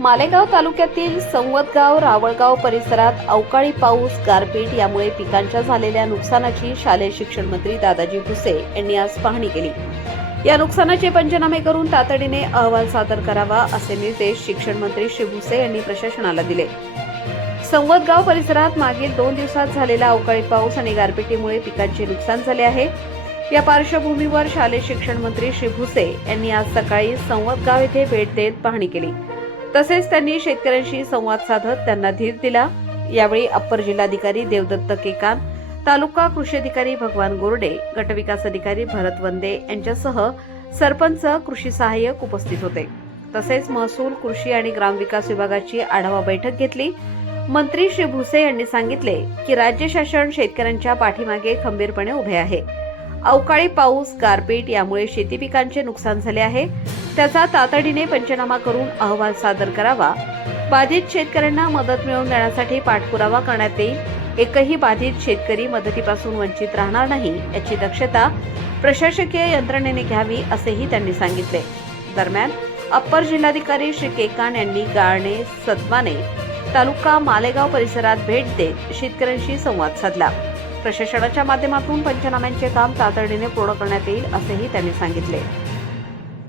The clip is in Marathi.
मालेगाव तालुक्यातील संवतगाव, रावळगाव परिसरात अवकाळी पाऊस, गारपीट यामुळे पिकांच्या झालेल्या नुकसानाची शालेय शिक्षण मंत्री दादाजी भुसे यांनी आज पाहणी केली। या नुकसानाचे पंचनामे करून तातडीने अहवाल सादर करावा असे निर्देश शिक्षण मंत्री श्री भुसे यांनी प्रशासनाला दिले। संवतगाव परिसरात मागील 2 दिवसात झालेला अवकाळी पाऊस आणि गारपिटीमुळे पिकांचे नुकसान झाले आहे। या पार्श्वभूमीवर शालेय शिक्षण मंत्री श्री भुसे यांनी आज सकाळी संवतगाव येथे भेट देत पाहणी केली। तसेच त्यांनी शेतकऱ्यांशी संवाद साधत त्यांना धीर दिला। यावेळी अप्पर जिल्हाधिकारी देवदत्त केकान, तालुका कृषी अधिकारी भगवान गोरडे, गटविकास अधिकारी भरत वंदे यांच्यासह सरपंच, कृषी सहाय्यक उपस्थित होते। तसेच महसूल, कृषी आणि ग्रामविकास विभागाची आढावा बैठक घेतली। मंत्री श्री भुसे यांनी सांगितले की राज्य शासन शेतकऱ्यांच्या पाठीमागे खंबीरपणे उभे आहे। अवकाळी पाऊस, गारपीट यामुळे शेती पिकांचे नुकसान झाले आहे, त्याचा तातडीने पंचनामा करून अहवाल सादर करावा। बाधित शेतकऱ्यांना मदत मिळवून देण्यासाठी पाठपुरावा करण्यात येईल। एकही बाधित शेतकरी मदतीपासून वंचित राहणार नाही याची दक्षता प्रशासकीय यंत्रणेने घ्यावी असेही त्यांनी सांगितले। दरम्यान अप्पर जिल्हाधिकारी श्री केकान यांनी गाळणे, सतमाने, तालुका मालेगाव परिसरात भेट देत शेतकऱ्यांशी संवाद साधला। प्रशासनाच्या माध्यमातून पंचनाम्यांचे काम तातडीने पूर्ण करण्यात येईल असेही त्यांनी सांगितले।